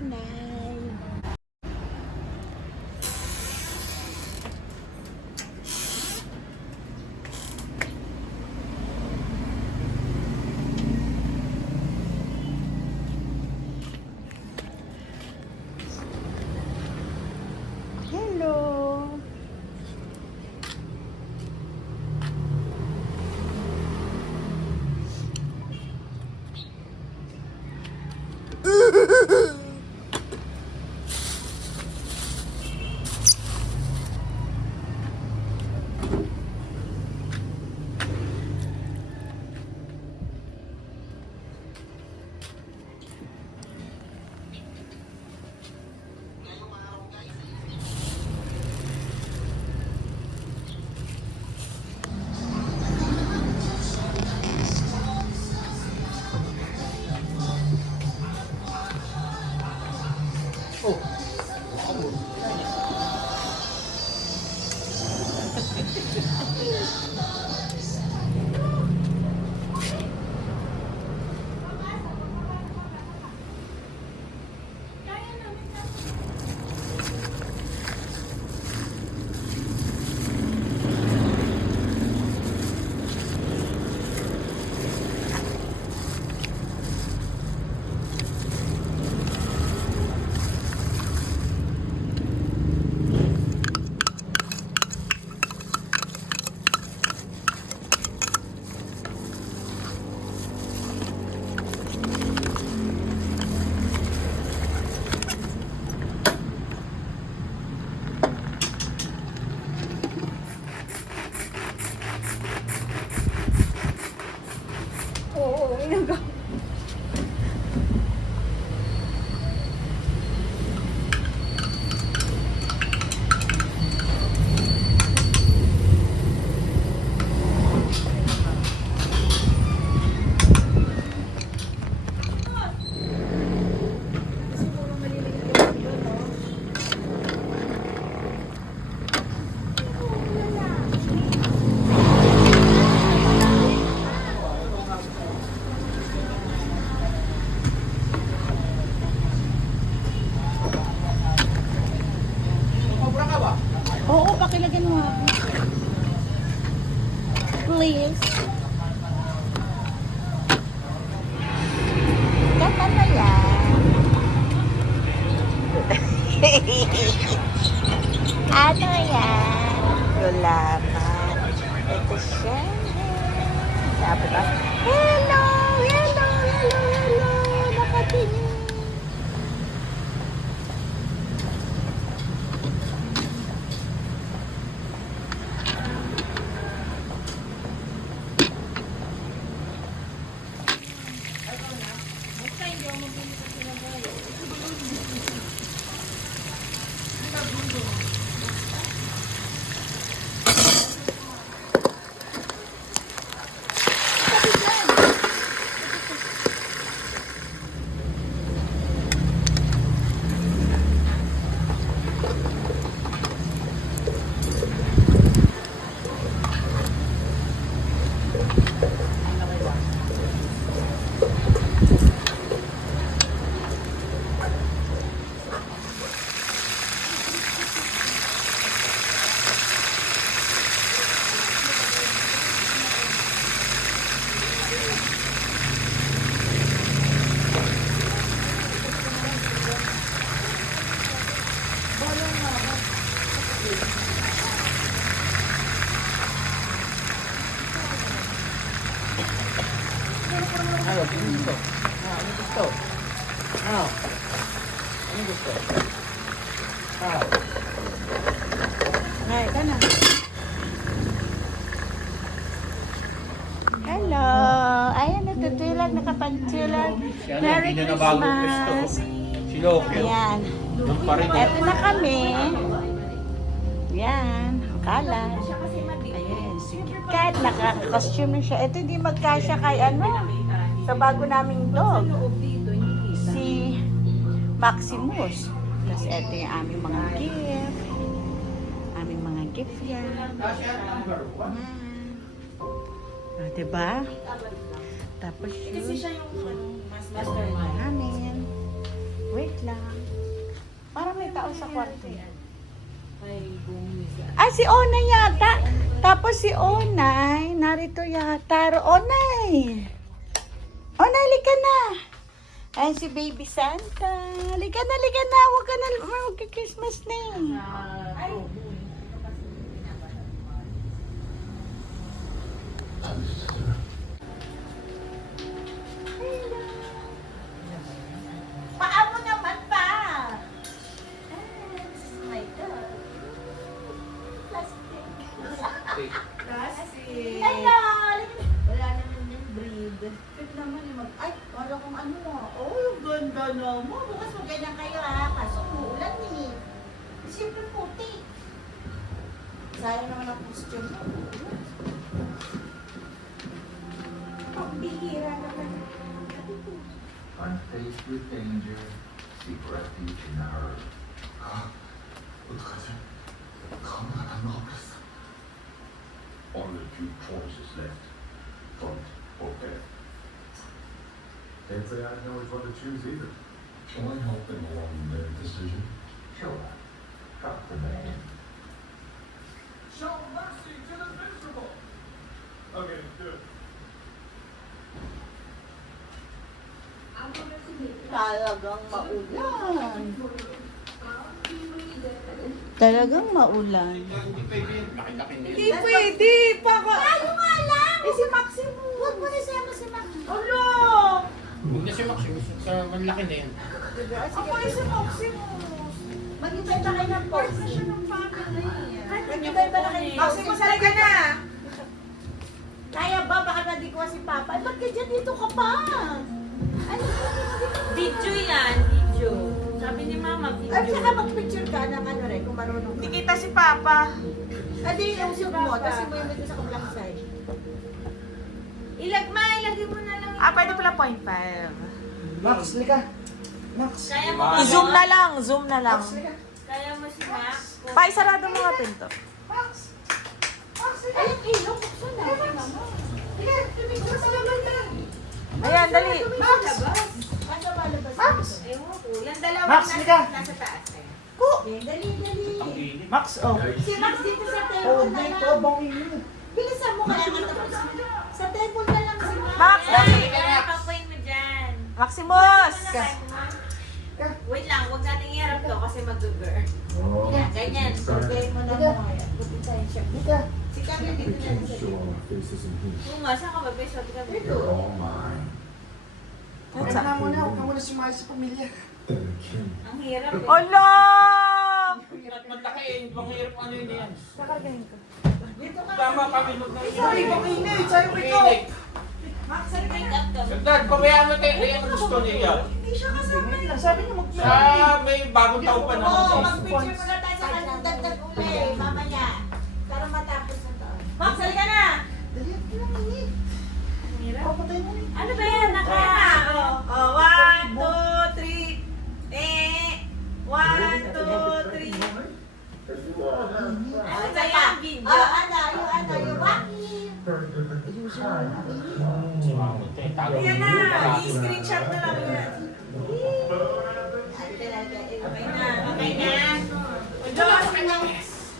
nanay. Hello. Oo, yun ka. Oo, pakilagyan mo ako. Please. Kata na yan. Ano yan? Gulaman. Ito siya. Sabi ba? Hello! Hello! Hello! Hello! Nakatingin. Ano gusto? Ano gusto? Ano? Ano gusto? Ay, ka na. Hello! Ayan, natutulog, nakapagtulog. Merry Hindi na nabago gusto. Christmas! Si Loki. Ayan. Doon pa rin. Eto na kami. Yan, ang kalat. Ayan, si KitKat, naka-costume na siya. Ito hindi magkasya kay ano, sa bago naming dog. Si Maximus. Tapos ito yung aming mga gift. Aming mga gift yan. Yan. Diba? Tapos yun. Kasi siya yung mas mastermind. Amin. Wait lang. Parang may tao sa kwarto. May bumisa. Ah, si Onay yata. Tapos si Onay, narito yata. Onay! Onay, lika na. Ayan si Baby Santa. Lika na, lika na. Huwag ka na, magka-Christmas na eh. Paa mo naman pa. My God. Plastic. Kasi, Hello! wala naman yung breed. Cute naman yung ay, para kung ano oh, yung ganda naman. Bukas mo ganyan kayo ha. Kaso umuulan eh. Siyempre puti. Sayang naman ang costume mo. Pambihira naman. Unfaced with danger, seek refuge in the herd. 어떡하지? 가만 안 나오겠어. Only a few choices left. Front or back. Can't say I know which one to choose either. Can I help them along their decision? Sure. Got the man. Show mercy to the miserable. Okay, good. Talagang maulan. Talagang maulan. Hindi pwede yun. Laki-laki niya. Hindi pwede. Tayo nga lang. Eh si Maximo. Huwag mo na siya si Maximo. Alo! Huwag na si Maximus. Sa malaki na yan. Ako ay si Maximo. Mag-ibay ba kayo ng post? Siya ng family. Mag-ibay ba na kayo? Maximo, sali ka na. Kaya ba? Baka nadikwa si Papa. Ay, ba't ka dyan? Dito ka pa. Ano? Video yan, video. Sabi ni Mama, At video. saka mag-picture ka ng ano rin, kung marunong ka. Hindi kita si Papa. Adi, yung shoot mo, tapos mo yung dito sa kabilang side. Ilagay mo na lang. Pwede pala 0.5. Max, lika. Max. Kaya mo ba? I-zoom na lang, zoom na lang. Max, lika. Kaya mo si Max? Paisarado mo nga pinto. Max. Max, lika. Ay, yung ilong, buksan na. Lika, pipicture sa laban na. Ayan, dali. Max. Ano ba labas? Max. Ewan ko. Yung dalawa Max, lika. nasa taas. Dali, dali. Ang init. Max, oh. Si Max dito sa Oh, table na dito, lang. bang init. Bilisan mo kaya nga tapos. Sa table na lang si Max. Max, dali. Kaya papuin mo dyan. Maximus! Wait lang, huwag natin iharap to kasi mag-burn. Yan, ganyan. Okay mo na mo. Puti tayo siya. Lika. Si Kami dito na lang sa Show all our faces in heat. Kung nga, saan ka ba? Beso, di ka ba? They're all mine. Huwag na muna, huwag ka muna sumali sa pamilya. Then a king. Ang hirap eh. Olo! At malaki eh. Mahirap ano yun yan. Kakargahin ko. Dito ka. Tama kami nung Sorry, bang init. Sa'yo ko ito. Init. Max, Make up ka. Dad, pabayaan mo tayo. Ayan ang gusto niya. hindi siya kasama. Wait lang, sabi niya mag- Sa may bagong taon pa Oo, naman. mag-picture muna tayo sa kanyang dagdag uli. Mamaya. Para matapos na to. Max, halika na. Dali, ang init. Papatay mo na. Ano ba yan? Naka. Oh, 1, 2, 3. Eh. 1, 2, 3. Ano ba yan? Video? Yung Rocky. Ayan na, i-screenshot na lang yan. Okay na. Okay na.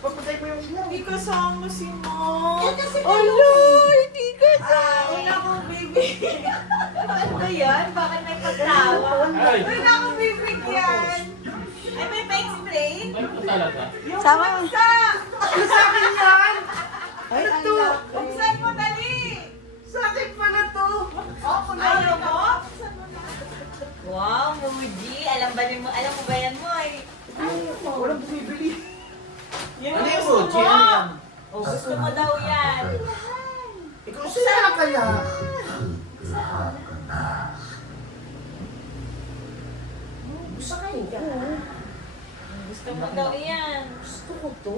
Papatay mo yung ilaw. Hindi kasama si Mo. Yan kasi Alo, hindi kasama. Wala akong baby. Ano ba yan? Bakit may pagtawa? Ay, Wala akong bibigyan. Ay, may pa-explain? ay ito talaga. Sama. Sa! Sa akin yan! Ay, ito. Buksan mo dali. Sa akin pala to! Ayaw mo? Wow, Muji. Alam mo ba yan mo ay? Walang bumibili. Yan Ano ang yung gusto Muji? mo. Ano yan? O, gusto mo daw yan. Ikaw sila kaya? Gusto kayo ka? Gusto mo daw yan. Gusto ko to.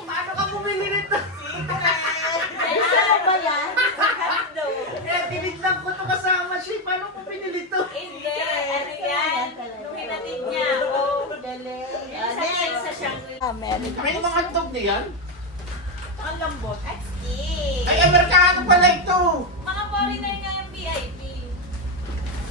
Paano ka bumili nito? Gusto mo ba yan? daw. Eh, tinignan ko to kasama siya. Paano ko binili to? Hindi. Ano yan? Nung hinatid niya ako. Galing. Yung sa Chelsea siyang Meron. Kaya yung mga hotdog niyan? ang lambot. Asti. Ay, Amerikano pala ito! Mga foreigner nga yung VIP.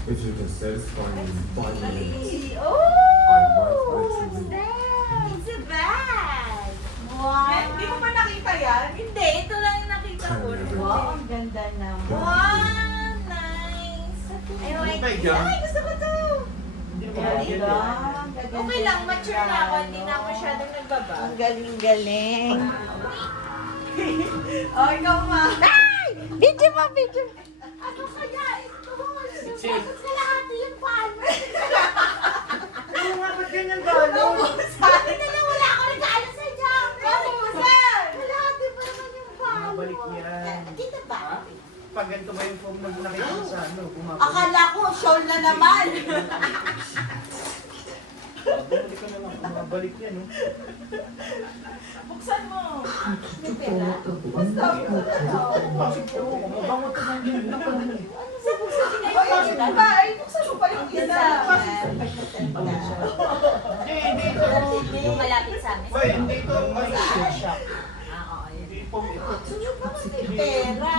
If you can satisfy me in 5 minutes, Oh! I might let you leave. It's a bag. Wow! Hindi mo ba nakita yan? Hindi, ito lang yung nakita ko. Wow, ang ganda naman. Wow, nice. Ay, wait. Ay, John. Ay, gusto ko to. Galing lang. Okay lang, mature na ako. Hindi na ako masyadong nagbaba. Ang galing-galing. Oh, ikaw ma. Ay! Video mo, video. Ano kaya ito? Si- Bakit kalahati yung paan mo? Ano nga ba't ganyan gano'n? Sabi na lang wala ako nag-aalas sa dyan. Kamusan? Kalahati pa naman yung paan mo. Babalik yan. Kita ba? Pag ganito ba yung form na nakita mo sa ano, bumabalik. Akala ko, show na naman. Bumalik ka na lang, bumabalik yan, no? Buksan mo. May pera. Bakit po? Mabangot ka ng ganyan na pala. Sa buksan din Ay, bakit ba? Ay, buksan mo pa yung isa. Hindi ito. Yung malapit sa amin. Boy, hindi ito. Boy, Shock. Ah, oo, yun. hindi po ito. Pera.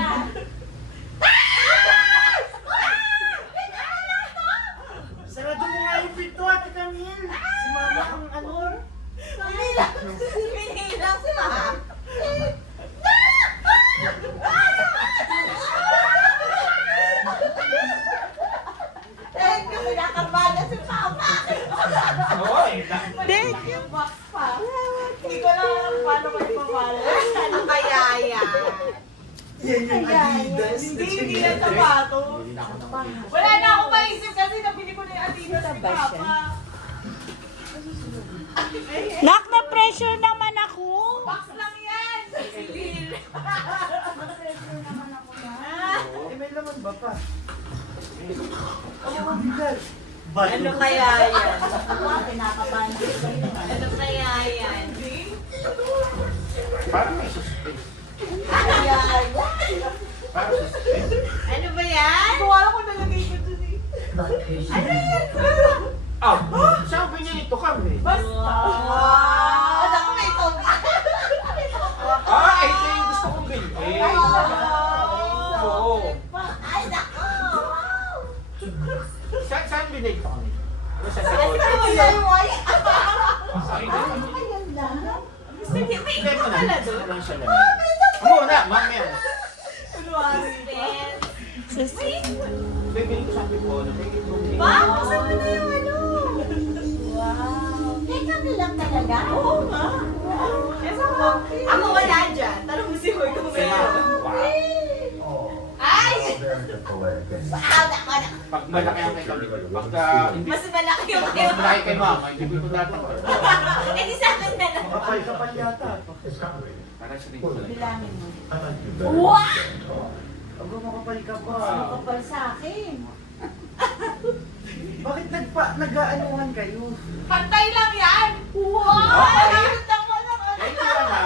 Sarado mo nga yung pinto, Ate Camille. Si Mama ang ano. Pinilang si Mama. Thank you, pinakabala si Papa. Oo, eh. Thank you. Box pa. Hindi ko lang alam paano ko ipapala. Ano kaya yan? Yan yung Adidas. Hindi yan sapatos. Wala na akong maisip kasi nabili ko na yung Adidas Ito ni ba siya? Papa. Nak, na-pressure naman ako. Box lang yan. Sibil. Eh, may laman ba pa? Ano Adidas? Ano kaya yan? Ako, pinakabahan ko sa iyo. Ano kaya yan? Parang may suspense. Kaya, Parang suspense. Ano ba yan? Wala ko nalagay ko dun eh. Ano yan? Ah, sabi niya ito kami. Basta. Anak ko na ito. Ah, ito yung gusto kong bilhin. Oo. Ay, nako. Saan binili ito kami? Ano sa Ano Seoul? yung ay? Ay, hindi. Ayun lang. Sige, may Hindi mo na. pala doon. Ano siya naman? Muna, mamaya. Bibili ko sabi ko, nabili ko. Ba? Buksan mo na yung ano. Wow. Teka na lang talaga. Oo nga. Ako wala dyan. Tanong mo si Hoy kung meron. Ay! There to collect. Pag malaki ang kay pagka hindi Mas malaki yung mas kayo. malaki kay mama, hindi ko tatanggol. Eh di sa akin na lang. Makapal-kapal yata. It's complicated. Para sa dito lang. Bilangin mo. I like you better. Wow! Ako makapal ka pa. Kapal sa akin. Bakit nag-aanuhan kayo? Pantay lang yan. Wow! Ayun naman ang ano. Eh, kaya nga,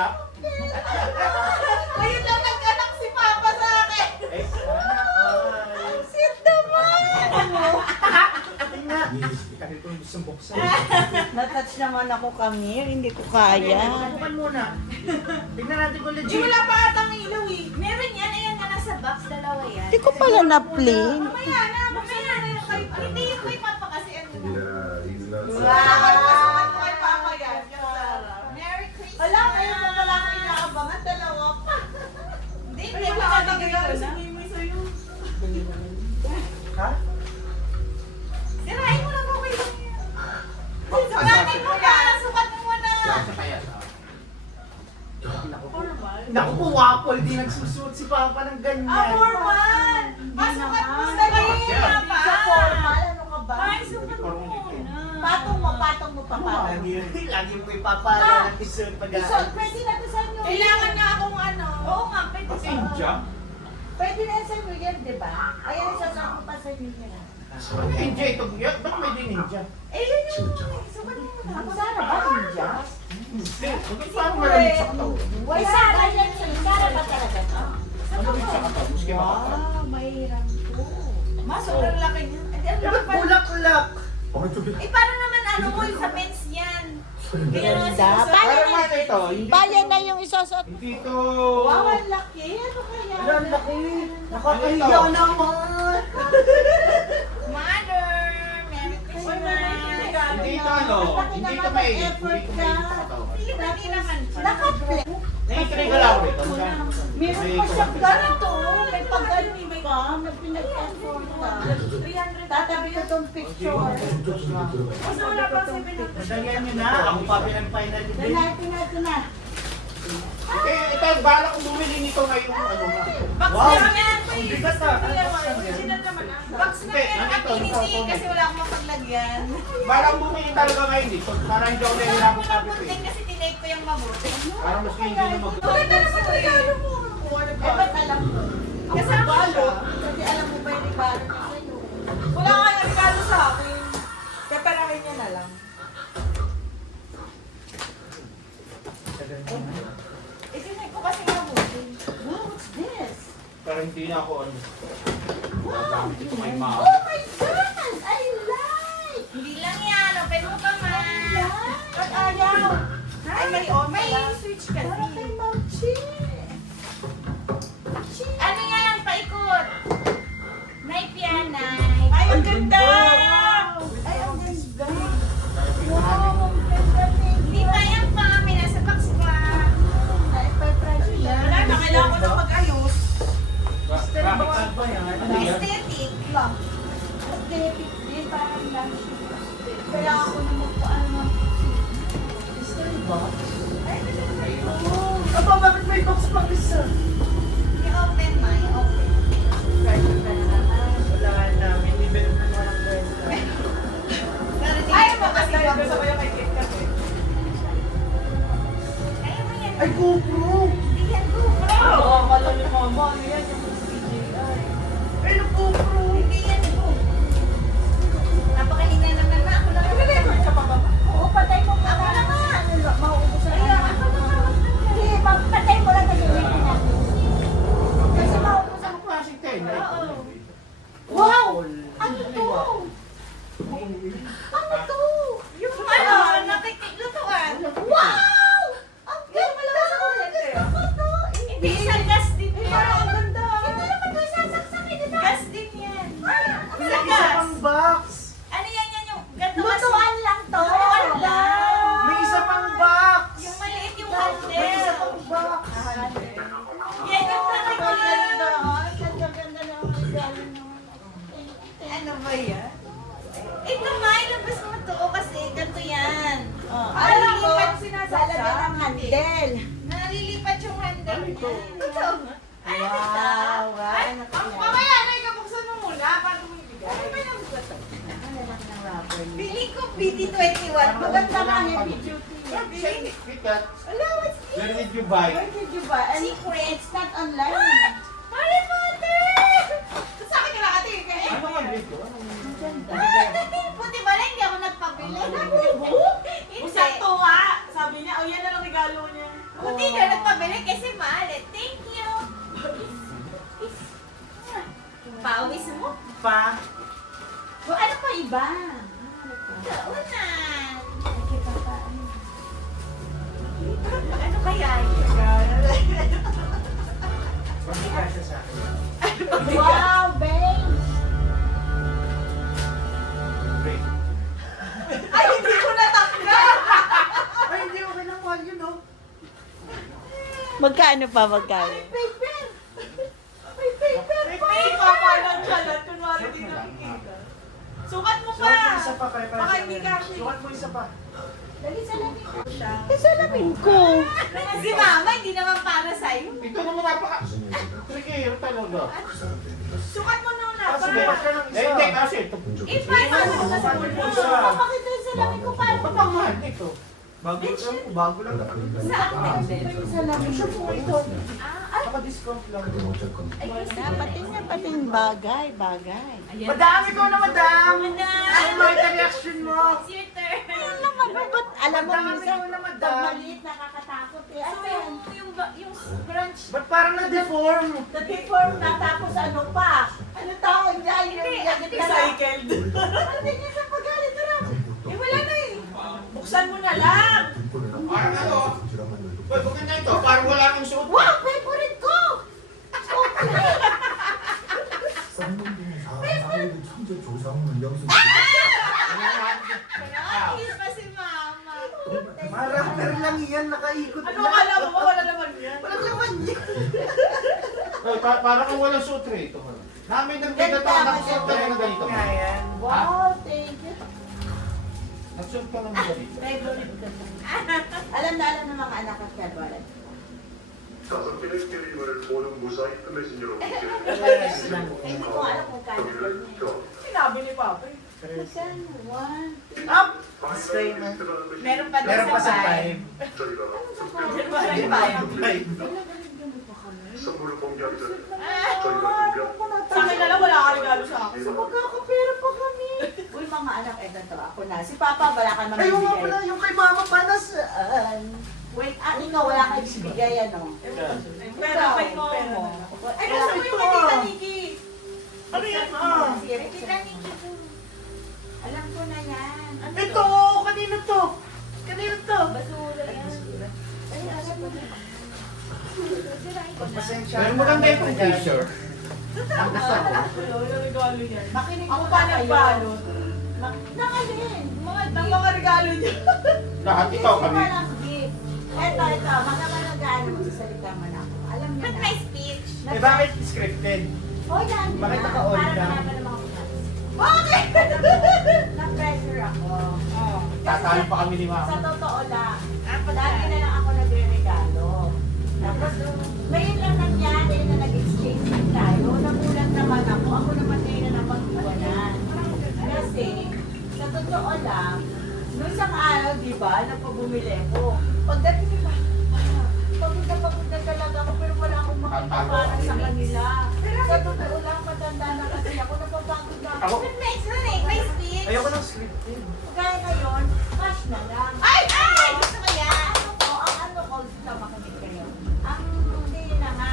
Ngayon lang nag-anak si Papa sa akin. eh, Sit naman! Tingnan. Kahit kung gusto buksan. Natouch naman ako, Camille. Hindi ko kaya. Subukan muna. Tingnan natin kung Di legit. wala pa atang ilaw eh. Meron yan. Ayan nga nasa box. Dalawa yan. Hindi ko pala na-play. Mamaya na yung kay... Hindi yung kay Papa kasi ano. Yeah, he's not Wow! Kay Papa yan. Merry Christmas. Wala, ngayon na pala ako inaabangan. Dalawa pa. Hindi, Ay, hindi wala mo ka nabigay ko nagagawin na. si Mimoy sa'yo. Ha? Sirain mo lang ako yun. Sukatin mo na! Sukat mo na! sa kaya sa Naku po, waffle. Di nagsusuot si Papa ng ganyan. Formal! Pasukat mo sa kanina pa! Sa formal, ano ka ba? Ay, sukat mo muna. Patong mo pa pa. Lagi mo kay Papa ng t-shirt pag So, pwede na to sa inyo. Kailangan nga akong ano. Oo nga, pwede Kasi sa India? Pwede na yan sa inyo yan, di ba? Ayan, sasama pa sa inyo yan. Ano India ito? Ba't may din India? Eh, yun yung sukat mo na. Ako sana ba, Ninja? Hindi, bakit parang malamig sa katawan? Wala, Sara yan. Sara ba talaga to? Malamig sa katawan, maski makapal. Wow, mahirap to. Ma, sobrang laki niya. Hindi, ang laki pa. Kulak-kulak. Oh, it's okay. Eh, paano naman ano mo sa pens yan? Ganda. Parang mata ito, hindi Bayan na yung isasot. Hindi ito. Wow, ang laki. Ano kaya? Wala, ang laki. Nakakahiya naman. Man, ano, Laki hindi naman ka mainit. mag-effort Hindi ka ka. mainit sa katawan. Hindi naman siya. Naka-flex. Nakikita ka lang rin. Meron pa siyang ganito. May pag-anim ka. May pinag-effort ka. 300. Tatabi ko tong picture. Kasi wala pang 700. Madalian nyo na. Ako pa pinag-final Ito din. na, ito na. Ito, bala kong bumili nito ngayong ano nga. Box Wow. na yan. Ang bigat ah. Original naman. Box na Hindi, yan. ano ito, Piniti ito, kasi wala akong mapaglagyan. Bala kong bumili talaga ngayon dito. Para hindi ako Wala nahihirap akong sa kapit mapunting eh. kasi tinake ko yung mabuti. Para mas hindi na mag... Maganda naman ang regalo mo. Eh, ba't alam mo? Kasama siya. Kasi alam mo ba yung regalo niya sa'yo? Wala ka yung regalo sa akin. Kaya parahin niya na lang. Itinake ko kasi mabuti. Wow, what's this? Para hindi na ako ano. Wow! Magamit ito kay mama. Oh my God! I like! Hindi lang yan. Open mo pa man. Ba't ayaw? Ay, may switch kasi. Parang kay Ma'am Chi. Ano yan? Paikot. May piano. Ay, ang ganda! Ay, ang ganda! Wow, ang ganda din. Hindi pa yan pa. May nasa box pa. Naipa-fresh yan. Wala na. Kailangan ko na mag-ayos. Bakit ba yan? Ano yan? Aesthetic. Lang. Aesthetic din, parang lunch. Kaya ako na magpaano ng mystery box. Ay, ano naman? Oh, Aba, bakit may box pang isa? I-open mo. I-open. Wala namin. Ibenta mo ng kwenta. Ayaw mo kasi gusto ko yung may cake kasi. Ayaw mo yan. Ay, GoPro! Hindi yan GoPro. Oo, akala ni Mama. Ano yan yung DJI? Ay, yung GoPro! Hindi yan GoPro. Napakahina naman na. Ako lang nag-record ka pa ba? oo, patay mo muna. Ako naman. Ano, mauubos na Ayaw, lang. ako naman. Hindi, patay mo lang kasi ulit na. Kasi mauubos Saan ang... klaseng tenga? Oo. Wow! Ano to? Ano to? Yung ano, nakikiglutuan. Wow! Ang ganda! Gusto ko to! Hindi, sa gas din Ay, yan. ang ganda! Hindi naman may sasaksakin dito. Gas din yan. Ang Sa Isa gas. pang box! Ano yan yung gato kasi. Lutuan lang to. Lutuan lang. May isa pang box! Yung maliit yung May isa handle. pang box! Yan yung Ang tatay ko ganda. lang. Ang ganda-ganda na ang regalo naman. Ano ba yan? Ito ma, ilabas mo to kasi ganito yan. Alam ko, Nalilipat lalagyan ng handle. Nalilipat yung handle niya. Totoo. Ay, Wow, wow. Ay, mamaya na ikabuksan mo muna para mo ibigay. Ano ba yung gato? Ang lalaki ng wrapper niya. Pili ko BT21. Maganda nga heavy duty. Bigat. Ala, what's this? Where did you buy? Where did you buy? And Secret. it's not online. Harry Potter! Sa akin yung nakati. Ano nga dito? Ang ganda. Buti ba na hindi ako nagpabili? Hindi. Sakto nga. Sabi niya, oh yan na lang regalo niya. Buti ka nagpabili kasi mahal eh. Thank you. Pawis mo? Pa! O, ano pa iba? Kaunan. Nagkipapaan. Ano kaya yun? Pagkika siya sa akin. Wow, babe! Break. Ay, hindi ko natanggap! Ay, hindi ako kinamahal yun, oh. Magkano pa, magkano? Paper! May paper pa! May papalan siya lang. Kunwari di nakikita. Sukat mo pa! Sukat mo isa pa, pre. Baka hindi kasi. Sukat mo isa pa. Dali sa lamin ko. Siya. Salamin ko. Si mama, hindi naman para sa'yo. Ito naman napaka... Tricky, talaga. Sukat mo na una. Kasi bukas ka ng isa. Hindi kasi ito. Ipasok mo sa Ano ulo. isa? Papakita yung salamin ko pa. Ba't ang mahal nito? Bago lang. Saan? Yung salamin ko po ito. Naka-discount lang. Pati nga, pati yung bagay, bagay. Madami ko na, madam! Madam! Ano mo yung reaction mo? It's your turn. Ano naman, ba't alam mo, Madami minsan, ko na, pag madam. maliit, nakakatakot eh. Ano So, yan? yung branch. Ba't parang na-deform? Na-deform na, tapos ano pa? Ano tawag niya? Yung Hindi, yagit na lang. Recycled. Ano niya sa pagalit na lang? Eh, wala na eh. Buksan mo na lang. Parang ano? Uy, bukit na ito. Parang wala nang suot. Wow, favorite ko! 쌍둥이 4, 4일의 천재 조상을 명승 Ayos pa si Mga rapper lang yan, nakaikot Ano akala mo? Wala naman yan. Walang laman yan. Ay, para kang walang sutre ito. Namin nagpita to, nagsuot ka na ganito. Ayan. Wow, thank you. Nagsuot ka na ganito. Favorite ko to. Alam ng mga anak at kalbalan. 다섯 개의 게임을 모든 무사히 끝내신 여러분께 Hindi ko alam kung kano ko 경의를 niya. 표합니다. Sinabi ni Papa. Magkano? One, two. Up! 파이널 Disclaimer. 리스트라는 것이 Meron pa Meron pa sa time. 저희가 특별한 January Five. 선물을 공개하기 전에 저희가 준비한 Sa akin na lang, wala ka regalo sa akin. So magkakapera pa kami. Uy mga anak, eto to. Ako na. Si Papa, wala ka naman Ayaw nga bibigay. pala, yung kay Mama pa nasaan? Wait, ikaw wala kang bibigay, ano? Pero kay Momo. Ay, nasa mo yung kay Tita Nikki? Ano yan? Ah. Sige, Tita Nikki po. Alam ko na yan. Ito! Kanino to? Kanino to? Basura yan. Ay, alam mo na. Pasensya. Pero maganda yung t-shirt. Ang gusto ko. Wala regalo yan. Makinig Ako mo pa kayo. nagbalot. Nangalin. Ng mga regalo niya. Lahat ikaw kami. Walang gift. Eto, mga nag-ano, magsasalita man ako. Alam niyo Ba't na. may speech? Eh bakit scripted? Oh, yan. Bakit na. naka-on Para ka? malaman ng mga kutas. Bakit? Na-pressure ako. Oh. Tatalo pa kami ni Sa Mama. totoo lang, dati na lang ako nagre-regalo. Tapos, ngayon lang nangyari na nag-exchange din tayo. Nagulat naman ako. Ako naman ngayon na napag-iwanan. Kasi, sa totoo lang, noong isang araw, di ba, napabumili ko. Pagdating ni Papa, pagod na talaga ako, pero wala akong makapapara sa kanila. Sa totoo lang, matanda na kasi ako, napapagod na ako. Ako, Ba't may may speech? Ayoko ng scripted. Kaya ngayon, cash na lang. Ay! Ay! Gusto ko yan! Ano ko, ang ano ko, gusto makinig kayo. Ang hindi na nga,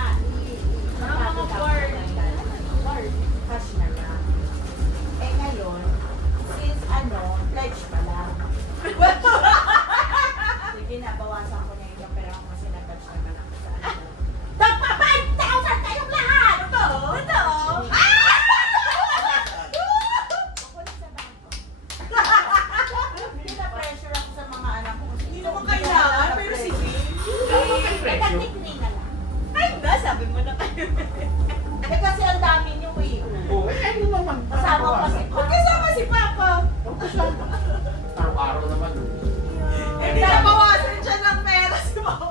Mga word. word, cash na lang. Eh ngayon, since ano, pledge pa lang. Sige na, bawasan ko na yung pera ko kasi na-touch naman ako sa ano. Tagpa 5,000 kayong lahat! Totoo? Totoo? Kukunin sa bangko. Hindi na-pressure ako sa mga anak ko. kasi Hindi naman kailangan, pero sige. Nagka-degree na lang. Ay, ba? Sabi mo na kayo. Eh kasi ang dami niyo eh. oh, ano naman. Kasama pa si Huwag kasama si Papa. Araw-araw naman. Eh, nabawasan siya ng pera si Papa.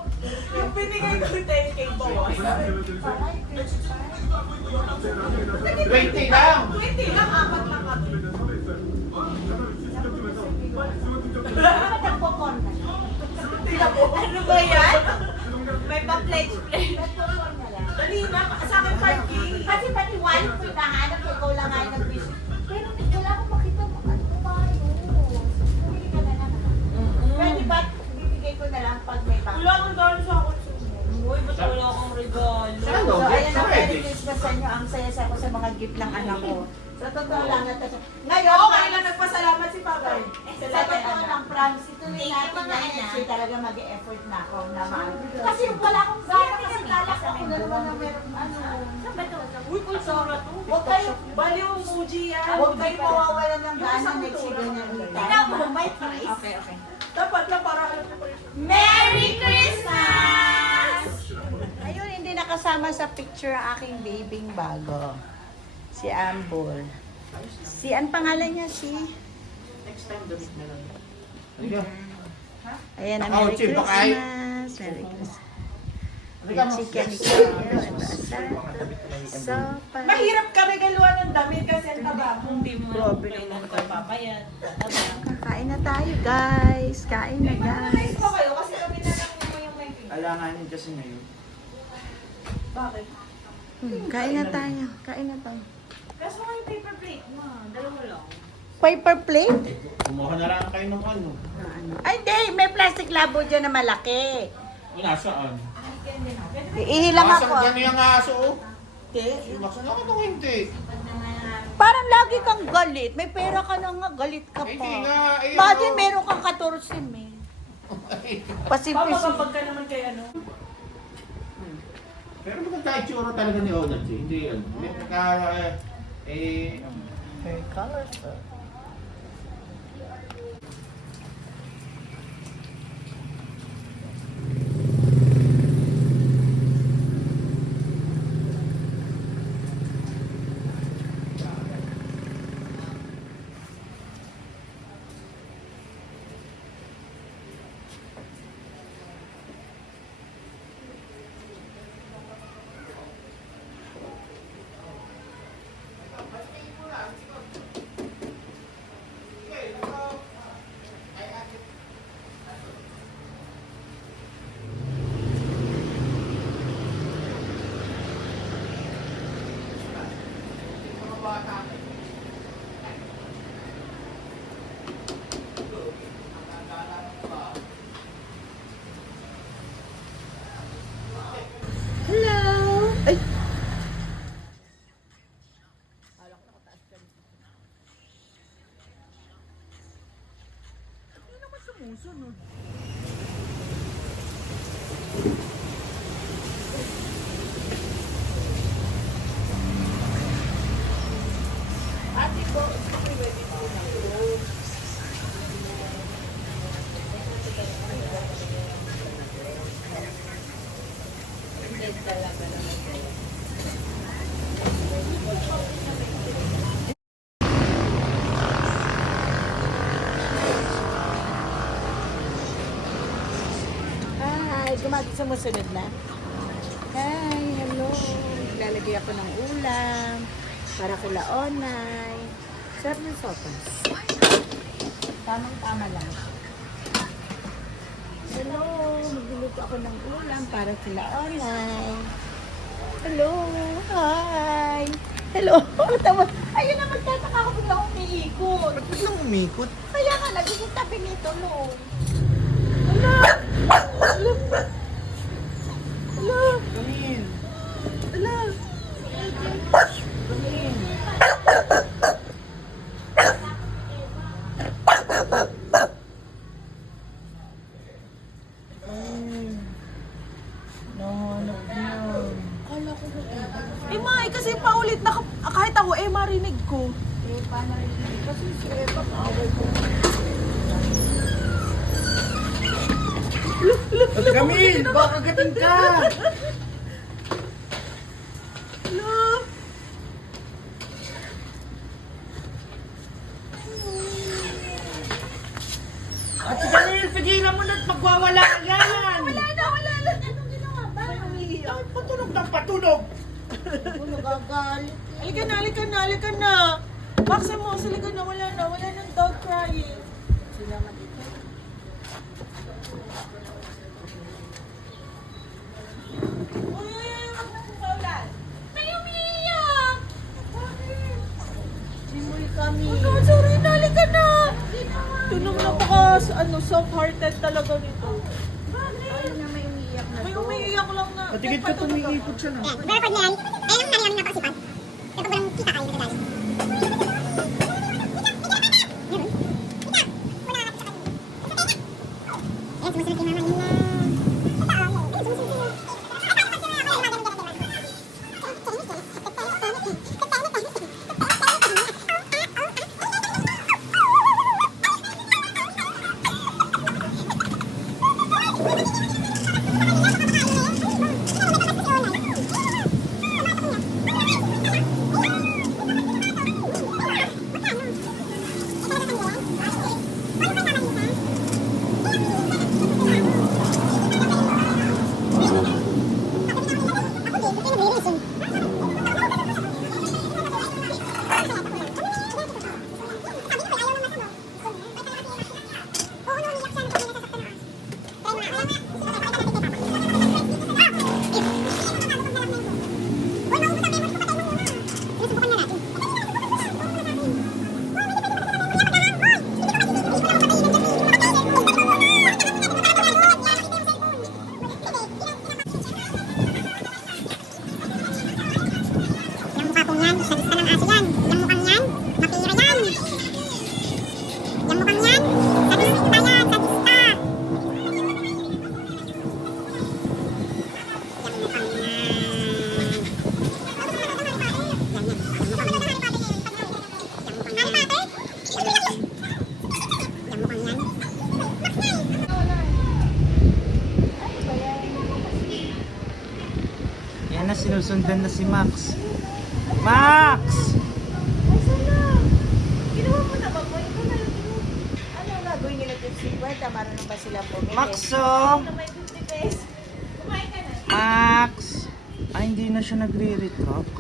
Yung binigay ko 10K bawasan. 20 lang. 20 lang, apat lang kami. Bakit nagpo-con na siya? Ano ba yan? May pa-pledge-pledge. Nagpo-con na lang. Dali na, sa akin parking. Kasi pati wife ko hinahanap ko, ikaw lang nga yung nag-vision. Pero wala akong makita mo, ano tayo? Pumili ka na lang. Pwede ba, bibigay ko na lang pag may bangko. Wala kang regalo sa akin. Uy, ba't wala akong regalo? Sa ano? So, ayan Sa ang Merry Reddit. Christmas sa inyo. Ang saya-saya ko sa mga gift ng anak ko. Sa totoo lang, Natasha. Ngayon, Oo, kaya lang nagpasalamat si Papa. sa totoo lang, promise, ituloy natin na next year talaga mag-e-effort na ako na mahal. Kasi wala akong gana kasi kala ko ako na naman na meron ano. Uy, kulsura to. Huwag kayo, Baliw, Muji yan. huwag kayo mawawalan ng gana next year na Tingnan mo, may price. Okay, okay. Dapat na para alam niyo pa rin. Merry Christmas! Ayun, hindi nakasama sa picture ang aking babing bago. Si Ambol. Si, ang pangalan niya si? Next time, damit na lang. Halika. Ayan, ang Ako, Merry Chip, baka ay- Christmas. Merry Christmas. Halika mo. Chicken ito, asal, sopa. Mahirap ka regaluhan ng damit kasi ang taba. Hindi mo Grabe naman ko papayad. Kain na tayo, guys. Kain na, guys. Nice mo kayo kasi kami na lang yung may pink. Alanganin kasi ngayon. Bakit? Kain na tayo. Kain na tayo. Kaso nga yung paper plate mo. Dalawa lang. Paper plate? Kumuha na lang kayo ng ano. Ay, hindi. May plastic labo dyan na malaki. Nasaan? Ihilang ako. Nasaan dyan yung aso? Nasaan ako nung hindi? Parang lagi kang galit. May pera ka na nga. Galit ka pa. Hindi nga. Eh, Imagine, ano? meron kang 14 eh. Pasimple Papagapag ka naman kay ano. Pero maganda itsura talaga ni Onat eh. Hindi yan. Hindi pagka, eh, Very colorful. sumusunod. Ate po, ready po na po. Hi, sumusunod na. Hi, hello. Lalagay ako ng ulam para kila Onay. Sarap ng sopas. Tamang-tama lang. Hello, magluluto ako ng ulam para kila Onay. Hello, hi. Hello. Tama. Ayun na, magtataka ako bigla umiikot. Ba't biglang umikot? Kaya nga, nagiging tabi nito, no. Hello. Hello. Hello. Kamin. Hello. Kamin. Nahanap niya. Kala ko Eh, kasi paulit na kahit ako, marinig ko. paano rin kasi si Eva, kaaway ko. Ate Kamin, baka kagating ka. Ate Kamin, pigilan mo na at magwawala ka yan. Wala na. Anong ginawa ba? Patunog ng patunog. Ako nagagalit. Halika na. Baksa mo, halika na, wala nang dog crying. Sila nga dito. Uy, wag na kong paulan. May umiiyak. Bakit? Simoy kami. Sorry na, halika na. Tunog na soft-hearted talaga nito. Ayun na may umiiyak na May to. umiiyak lang na. Patigid ka, tumiikot siya na. Pero pag yan, ayun ang namin napakasipan. Kapag walang kita kayo nagagalit. Ayan, sumusunod yung mama nila. Ayan, sumusunod yung... Yung mukha pong yan, sa lista ng aso yan. Yung mukhang yan, mapira yan. Yung mukhang yan, sa lista yan, sa lista. Yung mukhang yan. Yung mukhang yan. Yan na, sinusundan na si Max. Max! Ginawa mo na ba? Ikaw na lang. Ano ang gagawin nila kung 50? Marunong ba sila pumili? Maxo! Na may 50 pesos. Kumain ka na. Max! Ay, hindi na siya nagre-retract.